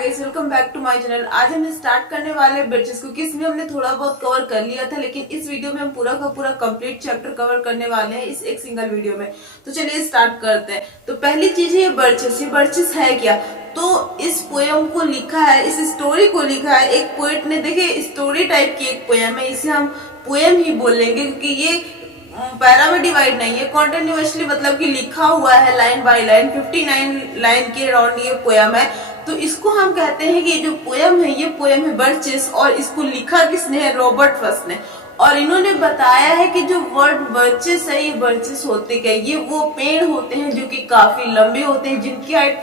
Guys, welcome back to my channel. आज हम start करने वाले हैं बिटचेस, क्योंकि इसमें हमने थोड़ा बहुत कवर कर लिया था, लेकिन इस वीडियो में हम पूरा का पूरा कंप्लीट चैप्टर कवर करने वाले हैं इस एक सिंगल वीडियो में। तो चलिए स्टार्ट करते हैं। तो पहली चीज है ये बर्चेस। ये बर्चेस है क्या? तो इस पोयम को लिखा है, इस स्टोरी को लिखा है एक पोएट ने। देखिए, स्टोरी टाइप की एक पोयम है, इसे हम पोयम ही बोलेंगे, क्योंकि ये पैरा में डिवाइड नहीं है, कॉन्टिन्यूअसली मतलब कि लिखा हुआ है लाइन बाय लाइन, 59 लाइन के अराउंड ये पोयम है। तो इसको हम कहते हैं कि ये जो पोयम है, ये पोयम है बर्चेस। और इसको लिखा किसने है? रॉबर्ट फ्रॉस्ट ने। और इन्होंने बताया है कि जो वर्ड बर्चेस है, ये बर्चेस होते क्या? ये वो पेड़ होते हैं जो कि काफी लंबे होते हैं, जिनकी हाइट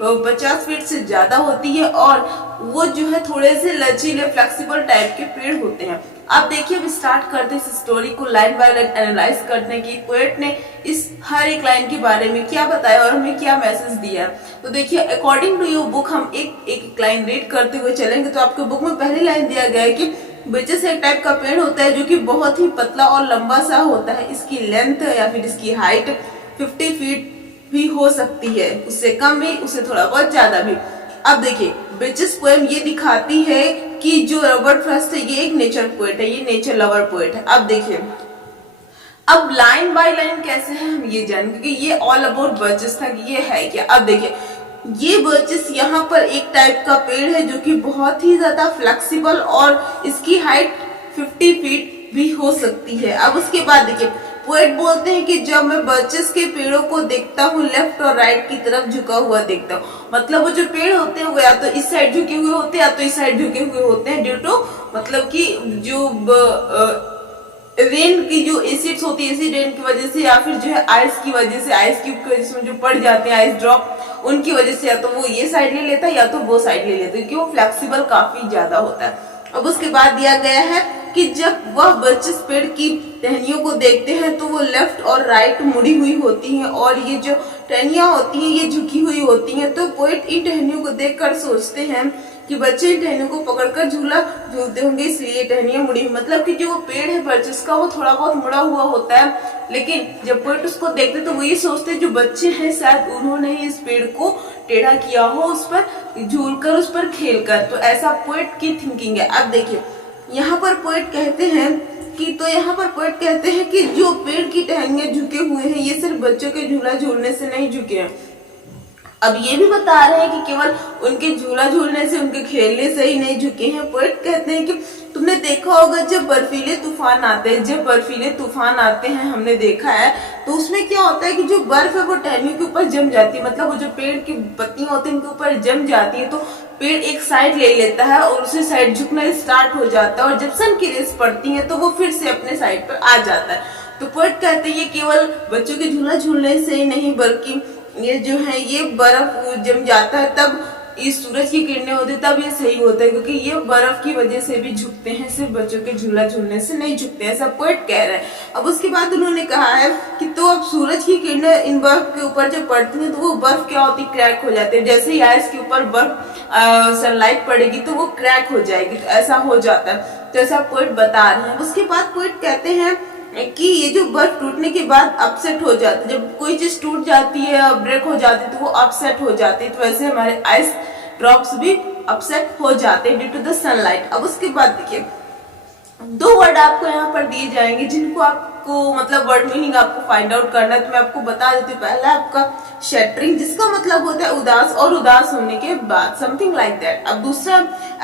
50 फीट से ज्यादा होती है, और वो जो है थोड़े से लचीले फ्लेक्सिबल टाइप के पेड़ होते हैं। अब देखिए, अब स्टार्ट करते हैं इस स्टोरी को लाइन बाय लाइन एनालाइज करने की पोएट ने इस हर एक लाइन के बारे में क्या बताया और हमें क्या मैसेज दिया। तो देखिए, अकॉर्डिंग टू योर बुक हम एक एक लाइन रीड करते हुए चलेंगे। तो आपके बुक में पहली लाइन दिया गया है कि बिचेस एक टाइप का पेड़ होता है जो कि बहुत ही पतला और लंबा सा होता है। इसकी लेंथ या फिर इसकी हाइट 50 फीट भी हो सकती है, उससे कम भी, उससे थोड़ा बहुत ज्यादा भी। अब देखिए, बिचेस पोएम ये दिखाती है कि जो रॉबर्ट फ्रॉस्ट है ये एक नेचर पोएट है, ये नेचर लवर पोएट है। अब देखिए, अब लाइन बाय लाइन कैसे है हम ये जान, क्योंकि ये ऑल अबाउट बर्चेस था कि ये है क्या। अब देखिए, ये बर्चेस यहाँ पर एक टाइप का पेड़ है जो कि बहुत ही ज्यादा फ्लेक्सिबल और इसकी हाइट 50 फीट भी हो सकती है। अब उसके बाद देखिए, पोएट बोलते हैं कि जब मैं बर्चेस के पेड़ों को देखता हूँ, लेफ्ट और राइट की तरफ झुका हुआ देखता हूँ। मतलब वो जो पेड़ होते हैं वो या तो इस साइड झुके हुए होते हैं या तो इस साइड झुके हुए होते हैं, ड्यू टू मतलब कि जो रेन की जो एसिड्स होती है, एसिड रेन की वजह से, या फिर जो है आइस की वजह से, आइस क्यूब की वजह से जो पड़ जाते हैं आइस ड्रॉप, उनकी वजह से या तो वो ये साइड ले लेता है या तो वो साइड ले लेता है, क्योंकि वो फ्लेक्सिबल काफी ज्यादा होता है। अब उसके बाद दिया गया है कि जब वह बर्चेस पेड़ की टहनियों को देखते हैं तो वो लेफ्ट और राइट मुड़ी हुई होती हैं, और ये जो टहनियां होती हैं ये झुकी हुई होती हैं। तो पोएट इन टहनियों को देखकर सोचते हैं कि बच्चे इन टहनियों को पकड़कर झूला झूलते होंगे, इसलिए टहनियां मुड़ी। मतलब कि जो पेड़ है बर्चेस का, वो थोड़ा बहुत मुड़ा हुआ होता है, लेकिन जब पोएट उसको देखते तो वो ये सोचते जो बच्चे हैं शायद उन्होंने इस पेड़ को टेढ़ा किया हो, उस पर झूलकर, उस पर खेलकर। तो ऐसा पोएट की थिंकिंग है। अब देखिए, यहाँ पर पोएट कहते हैं कि जो पेड़ की टहनियां झुके हुए हैं ये सिर्फ बच्चों के झूला झूलने से नहीं झुके हैं। अब ये भी बता रहे हैं कि केवल उनके झूला झूलने से, उनके खेलने से ही नहीं झुके हैं। पोएट कहते हैं कि तुमने देखा होगा जब बर्फीले तूफान आते हैं, हमने देखा है, तो उसमें क्या होता है कि जो बर्फ है वो टहनियों के ऊपर जम जाती है। मतलब वो जो पेड़ की पत्तियां होती है उनके ऊपर जम जाती है, तो पेड़ एक साइड ले लेता है और उसी साइड झुकना स्टार्ट हो जाता है, और जब सन की रेस पड़ती है तो वो फिर से अपने साइड पर आ जाता है। तो पोएट कहते हैं ये केवल बच्चों के झूला झूलने से ही नहीं, बल्कि ये जो है ये बर्फ जम जाता है, तब इस सूरज की किरणें होती है, तब ये सही होता है, क्योंकि ये बर्फ की वजह से भी झुकते हैं, सिर्फ बच्चों के झूला झूलने से नहीं झुकते, ऐसा पोएट कह रहे हैं। अब उसके बाद उन्होंने कहा है कि तो अब सूरज की किरणें इन बर्फ के ऊपर जब पड़ती हैं तो वो बर्फ क्या होती है? क्रैक हो जाती है। जैसे ही आइस के ऊपर बर्फ सनलाइट पड़ेगी तो वो क्रैक हो जाएगी, तो ऐसा हो जाता है। तो ऐसा पोएट बता रहे हैं। उसके बाद पोएट कहते हैं कि ये जो बर्फ टूटने के बाद अपसेट हो जाती है, जब कोई चीज टूट जाती है, ब्रेक हो जाती है, तो वो अपसेट हो जाती है। तो वैसे हमारे आइस ड्रॉप्स भी अपसेट हो जाते हैं ड्यू टू द सनलाइट। अब उसके बाद देखिए, दो वर्ड आपको यहाँ पर दिए जाएंगे जिनको आपको मतलब वर्ड मीनिंग आपको फाइंड आउट करना है। तो मैं आपको बता देती हूँ। पहला आपका शेटरिंग, जिसका मतलब होता है उदास, और उदास होने के बाद, समथिंग लाइक दैट। अब दूसरा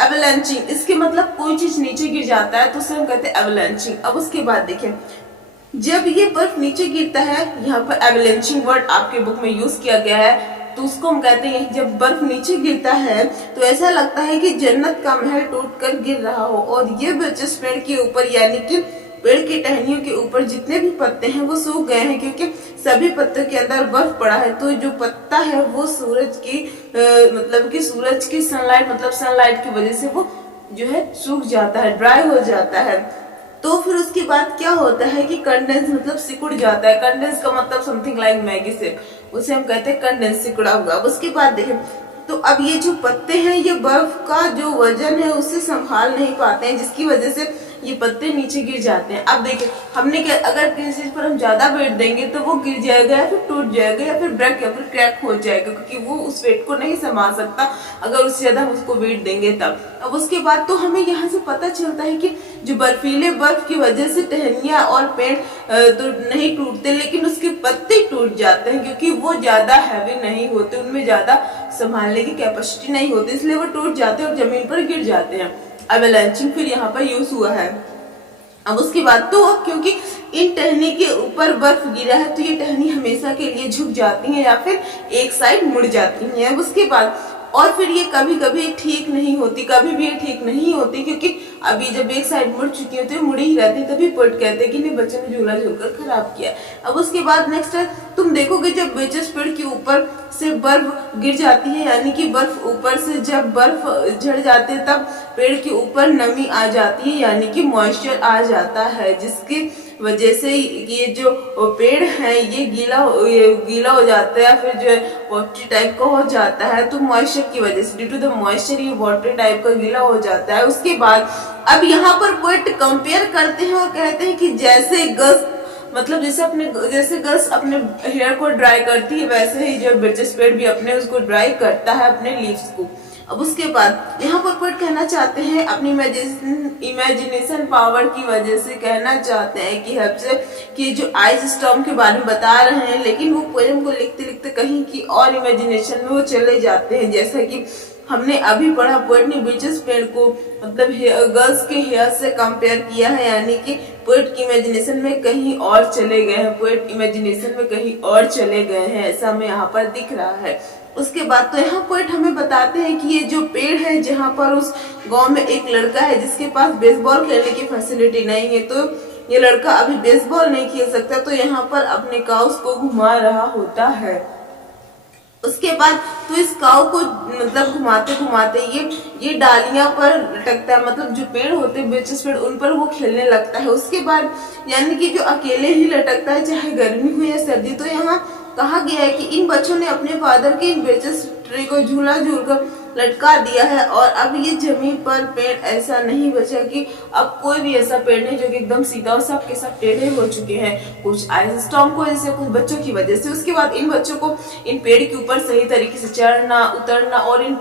एवलांचिंग, इसके मतलब कोई चीज नीचे गिर जाता है तो उसे हम कहते हैं एवलांचिंग। अब उसके बाद देखिए, जब ये बर्फ नीचे गिरता है, यहाँ पर एवलांचिंग वर्ड आपके बुक में यूज किया गया है, तो उसको हम कहते हैं जब बर्फ नीचे गिरता है तो ऐसा लगता है कि जन्नत का महल टूटकर गिर रहा हो। और ये बर्चेस पेड़ के ऊपर, यानी कि पेड़ की टहनियों के ऊपर जितने भी पत्ते हैं वो सूख गए हैं, क्योंकि सभी पत्तों के अंदर बर्फ पड़ा है। तो जो पत्ता है वो सूरज की मतलब कि सूरज की सनलाइट की वजह से वो जो है सूख जाता है, ड्राई हो जाता है। तो फिर उसके बाद क्या होता है कि कंडेंस मतलब सिकुड़ जाता है। कंडेंस का मतलब समथिंग लाइक मैगी से, उसे हम कहते हैं कंडेंस, सिकुड़ा हुआ। उसके बाद देखें, तो अब ये जो पत्ते हैं ये बर्फ का जो वजन है उससे संभाल नहीं पाते हैं, जिसकी वजह से ये पत्ते नीचे गिर जाते हैं। अब देखिए हमने क्या, अगर किसी चीज पर हम ज्यादा वेट देंगे तो वो गिर जाएगा या फिर टूट जाएगा या फिर ब्रेक या फिर क्रैक हो जाएगा, क्योंकि वो उस वेट को नहीं संभाल सकता अगर उससे ज्यादा हम उसको वेट देंगे तब। अब उसके बाद तो हमें यहाँ से पता चलता है कि जो बर्फीले बर्फ की वजह से टहनियाँ और पेड़ तो नहीं टूटते, लेकिन उसके पत्ते टूट जाते हैं क्योंकि वो ज्यादा हैवी नहीं होते, उनमें ज्यादा संभालने की कैपेसिटी नहीं होती, इसलिए वो टूट जाते हैं और जमीन पर गिर जाते हैं। अवेलांचिंग फिर यहाँ पर यूज हुआ है। अब उसके बाद तो क्योंकि इन टहनी के ऊपर बर्फ गिरा है तो ये टहनी हमेशा के लिए झुक जाती है या फिर एक साइड मुड़ जाती है। अब उसके बाद और फिर ये कभी कभी ठीक नहीं होती, कभी भी ये ठीक नहीं होती, क्योंकि अभी जब एक साइड मुड़ चुकी होती है मुड़ी ही रहती है, तभी पोएट कहते हैं कि नहीं बच्चे ने झूला झूलकर खराब किया। अब उसके बाद नेक्स्ट है, तुम देखोगे जब बेचस पेड़ के ऊपर से बर्फ गिर जाती है, यानी कि बर्फ ऊपर से जब बर्फ झड़ जाती है तब पेड़ के ऊपर नमी आ जाती है, यानी कि मॉइस्चर आ जाता है, जिसकी वजह से ये जो पेड़ है ये गीला हो जाता है या फिर जो वाटरी टाइप का हो जाता है। तो मॉइस्चर की वजह से, ड्यू टू द मॉइस्चर, ये वाटरी टाइप का गीला हो जाता है। उसके बाद अब यहाँ पर पोएट कंपेयर करते हैं और कहते हैं कि जैसे गस, मतलब जैसे गस अपने हेयर को ड्राई करती है, वैसे ही जो बिरचस पेड़ भी अपने उसको ड्राई करता है अपने लीव्स को। अब उसके बाद यहाँ पर पोएट कहना चाहते हैं अपनी इमेजिनेशन पावर की वजह से कहना चाहते हैं कि हमसे कि जो आइस स्टॉर्म के बारे में बता रहे हैं, लेकिन वो पोएम को लिखते लिखते कहीं की और इमेजिनेशन में वो चले जाते हैं। जैसा कि हमने अभी पढ़ा, पोएट ने बिरचस पेड़ को मतलब गर्ल्स के हेयर से कंपेयर किया है, यानी कि पोएट की इमेजिनेशन में कहीं और चले गए हैं, पोएट इमेजिनेशन में कहीं और चले गए हैं, ऐसा हमें यहाँ पर दिख रहा है। उसके बाद तो यहाँ पोएट हमें बताते हैं कि ये जो पेड़ है, जहाँ पर उस गांव में एक लड़का है जिसके पास बेसबॉल खेलने की फैसिलिटी नहीं है, तो ये लड़का अभी बेसबॉल नहीं खेल सकता, तो यहाँ पर अपने काउस को घुमा रहा होता है। उसके बाद तो इस काऊ को मतलब घुमाते घुमाते ये डालियां पर लटकता है, मतलब जो पेड़ होते हैं बिरचस पेड़, उन पर वो खेलने लगता है। उसके बाद यानी कि जो अकेले ही लटकता है चाहे गर्मी हो या सर्दी। तो यहाँ कहा गया है कि इन बच्चों ने अपने फादर के इन बिरचस ट्री को झूला झूलकर लटका दिया है और अब ये जमीन पर पेड़ ऐसा नहीं बचा कि अब कोई भी ऐसा पेड़ नहीं जो कि एकदम सीधा और सबके सब टेढ़े हो चुके हैं, कुछ आइस स्टॉर्म को वजह से, कुछ बच्चों की वजह से। उसके बाद इन बच्चों को इन पेड़ के ऊपर सही तरीके से चढ़ना उतरना और इन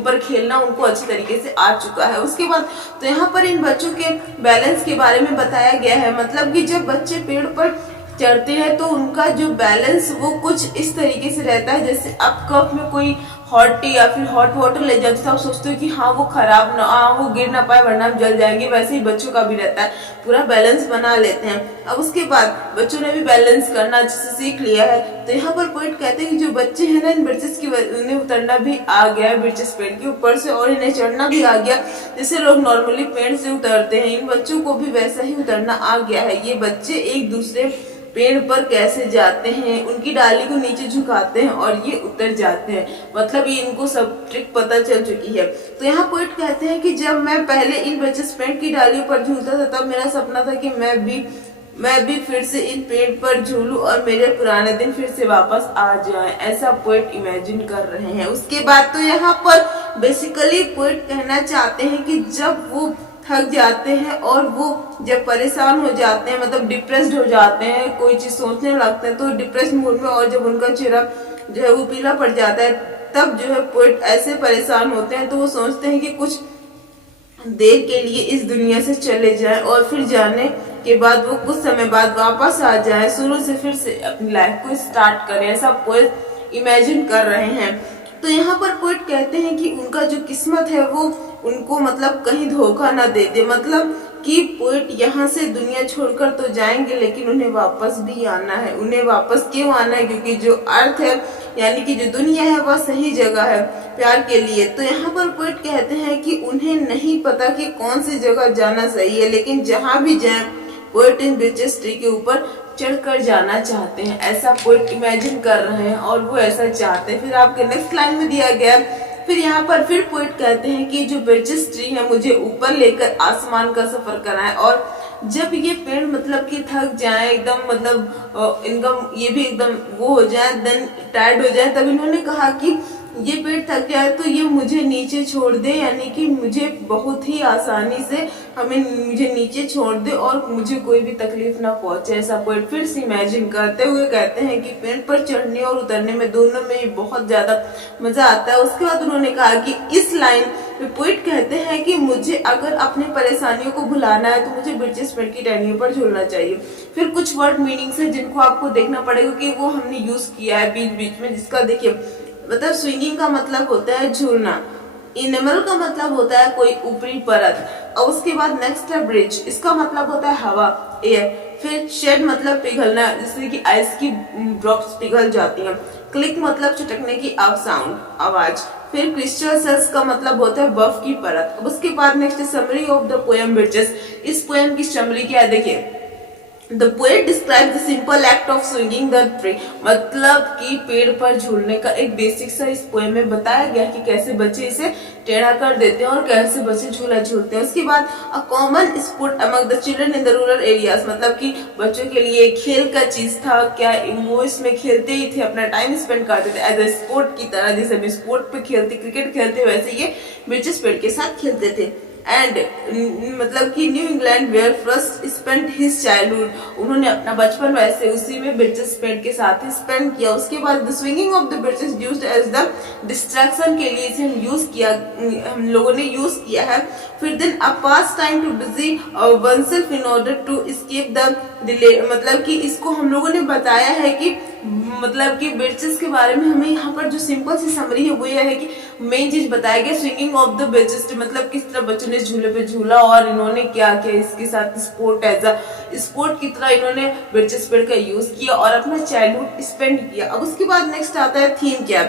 पर खेलना उनको अच्छी तरीके से आ चुका है। उसके बाद तो यहाँ पर इन बच्चों के बैलेंस के बारे में बताया गया है, मतलब कि जब बच्चे पेड़ पर चढ़ते हैं तो उनका जो बैलेंस वो कुछ इस तरीके से रहता है, जैसे आप कप में कोई हॉट टी या फिर हॉट वाटर ले जाते तो आप सोचते हो कि हाँ वो खराब ना, वो गिर ना पाए वरना हम जल जाएंगे, वैसे ही बच्चों का भी रहता है, पूरा बैलेंस बना लेते हैं। अब उसके बाद बच्चों ने भी बैलेंस करना अच्छे से सीख लिया है। तो यहाँ पर पोएट कहते हैं कि जो बच्चे हैं ना, इन बिरचस की उन्हें उतरना भी आ गया है बिरचस पेड़ के ऊपर से, और इन्हें चढ़ना भी आ गया, जैसे लोग नॉर्मली पेड़ से उतरते हैं, इन बच्चों को भी वैसा ही उतरना आ गया है। ये बच्चे एक दूसरे पेड़ पर कैसे जाते हैं, उनकी डाली को नीचे झुकाते हैं और ये उतर जाते हैं, मतलब ये इनको सब ट्रिक पता चल चुकी है। तो यहाँ पोएट कहते हैं कि जब मैं पहले इन बिरचस पेड़ की डालियों पर झूलता था तब मेरा सपना था कि मैं भी फिर से इन पेड़ पर झूलूं और मेरे पुराने दिन फिर से वापस आ जाएं, ऐसा पोएट इमेजिन कर रहे हैं। उसके बाद तो यहाँ पर बेसिकली पोएट कहना चाहते हैं कि जब वो थक जाते हैं और वो जब परेशान हो जाते हैं, मतलब डिप्रेस्ड हो जाते हैं, कोई चीज सोचने लगते हैं तो डिप्रेस मूड में, और जब उनका चेहरा जो है वो पीला पड़ जाता है, तब जो है पोएट ऐसे परेशान होते हैं तो वो सोचते हैं कि कुछ देर के लिए इस दुनिया से चले जाएं और फिर जाने के बाद वो कुछ समय बाद वापस आ जाएं, शुरू से फिर से अपनी लाइफ को स्टार्ट करें, ऐसा पोएट इमेजिन कर रहे हैं। तो यहाँ पर पोएट कहते हैं कि उनका जो किस्मत है वो उनको मतलब कहीं धोखा ना दे दे, मतलब कि पोएट यहाँ से दुनिया छोड़कर तो जाएंगे लेकिन उन्हें वापस भी आना है। उन्हें वापस क्यों आना है? क्योंकि जो अर्थ है यानी कि जो दुनिया है वह सही जगह है प्यार के लिए। तो यहाँ पर पोएट कहते हैं कि उन्हें नहीं पता कि कौन सी जगह जाना सही है, लेकिन जहाँ भी जाए पोएट इन बिरचस ट्री के ऊपर चढ़कर जाना चाहते हैं, ऐसा पोएट इमेजिन कर रहे हैं और वो ऐसा चाहते हैं। फिर आपके नेक्स्ट लाइन में दिया गया, फिर यहाँ पर फिर पोएट कहते हैं कि जो बिरचस ट्री है मुझे ऊपर लेकर आसमान का सफर कराए, और जब ये पेड़ मतलब कि थक जाए एकदम, मतलब इनका ये भी एकदम वो हो जाए, देन टायर्ड हो जाए, तब इन्होंने कहा कि ये पेड़ थक जाए तो ये मुझे नीचे छोड़ दे, यानी कि मुझे बहुत ही आसानी से मुझे नीचे छोड़ दे और मुझे कोई भी तकलीफ ना पहुंचे। ऐसा पोएट फिर से इमेजिन करते हुए कहते हैं कि पेड़ पर चढ़ने और उतरने में दोनों में बहुत ज्यादा मजा आता है। उसके बाद उन्होंने कहा कि इस लाइन में पोएट कहते हैं कि मुझे अगर अपने परेशानियों को भुलाना है तो मुझे ब्रिजेस पेड़ की टहनियों पर झूलना चाहिए। फिर कुछ वर्ड मीनिंग्स है जिनको आपको देखना पड़ेगा कि वो हमने यूज किया है बीच बीच में, जिसका देखिए मतलब स्विंगिंग का मतलब होता है झूलना, इनेमल का मतलब होता है कोई ऊपरी परत, और उसके बाद नेक्स्ट है ब्रिज, इसका मतलब होता है हवा, एयर। फिर शेड मतलब पिघलना, जिससे कि आइस की ड्रॉप्स पिघल जाती हैं। क्लिक मतलब चटकने की साउंड, आवाज। फिर क्रिस्टल सेल्स का मतलब होता है बर्फ की परत। अब उसके बाद नेक्स्ट है summary of the poem bridges. इस पोएम की समरी क्या है देखिए, The poet describes the simple act of swinging the tree, मतलब कि पेड़ पर झूलने का एक बेसिक सा इस पोएम में बताया गया कि कैसे बच्चे इसे टेढ़ा कर देते हैं और कैसे बच्चे झूला झूलते हैं। उसके बाद a common sport among the children in the rural areas, मतलब कि बच्चों के लिए खेल का चीज था, क्या वो इसमें खेलते ही थे, अपना टाइम स्पेंड करते थे एज ए स्पोर्ट की तरह। जैसे हम स्पोर्ट पे खेलते, क्रिकेट खेलते, वैसे ये ब्रिजेस पेड़ के साथ खेलते थे। एंड मतलब कि New England where first spend his childhood, उन्होंने अपना बचपन वैसे उसी में ब्रिजेस पेड़ के साथ ही स्पेंड किया। उसके बाद the swinging of the bridges used as the distraction के लिए इसे हम लोगों ने यूज किया है। फिर then a pastime to busy oneself in order to escape the delay, मतलब कि इसको हम लोगों ने बताया है कि मतलब कि ब्रिजेस के बारे में हमें यहाँ पर जो सिंपल सी समरी है वो यह है कि मेन चीज बताया गया स्विंगिंग ऑफ द ब्रिजेस, मतलब किस तरह बच्चों ने झूले पे झूला और इन्होंने क्या किया, इसके साथ स्पोर्ट एज अ स्पोर्ट की तरह इन्होंने ब्रिजेस पेड़ का यूज किया और अपना चाइल्डहुड स्पेंड किया। अब उसके बाद नेक्स्ट आता है थीम। क्या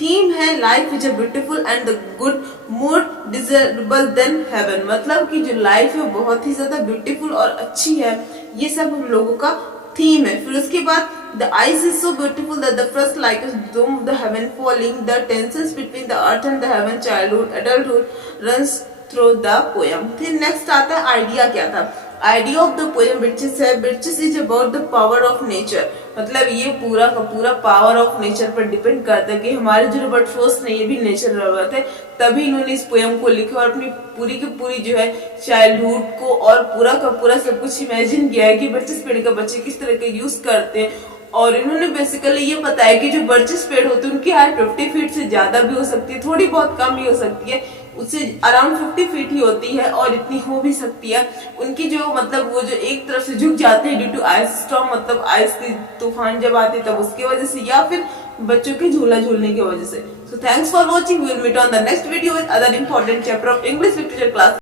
थीम है life is a beautiful and the good more desirable then haven, मतलब कि जो लाइफ है बहुत ही ज्यादा ब्यूटीफुल और अच्छी है, ये सब हम लोगों का थीम है। फिर उसके बाद the ice is so beautiful that the first like a dome of the heaven falling, the tensions between the earth and the heaven, childhood adulthood runs through the poem। फिर नेक्स्ट आता है idea. क्या था idea of the poem Bridges है, Bridges is about the power of nature, मतलब ये पूरा का पूरा पावर ऑफ नेचर पर डिपेंड करता है कि हमारे जो रॉबर्ट फ्रॉस्ट ने ये भी नेचर लवर थे, तभी इन्होंने इस पोएम को लिखा और अपनी पूरी की पूरी जो है चाइल्डहुड को और पूरा का पूरा सब कुछ इमेजिन किया है कि ब्रिजेस पेड़ का बच्चे किस तरह के यूज करते हैं। और इन्होंने बेसिकली ये बताया कि जो ब्रिजेस पेड़ होते हैं उनकी हाइट 50 फीट से ज्यादा भी हो सकती है, थोड़ी बहुत कम भी हो सकती है, उससे अराउंड 50 फीट ही होती है और इतनी हो भी सकती है। उनकी जो मतलब वो जो एक तरफ से झुक जाते हैं ड्यू टू आइस स्टॉर्म, मतलब आइस की तूफान जब आते तब उसकी वजह से, या फिर बच्चों के झूला झूलने की वजह से। So thanks for watching, we will meet on the next video with other important chapter of English literature class.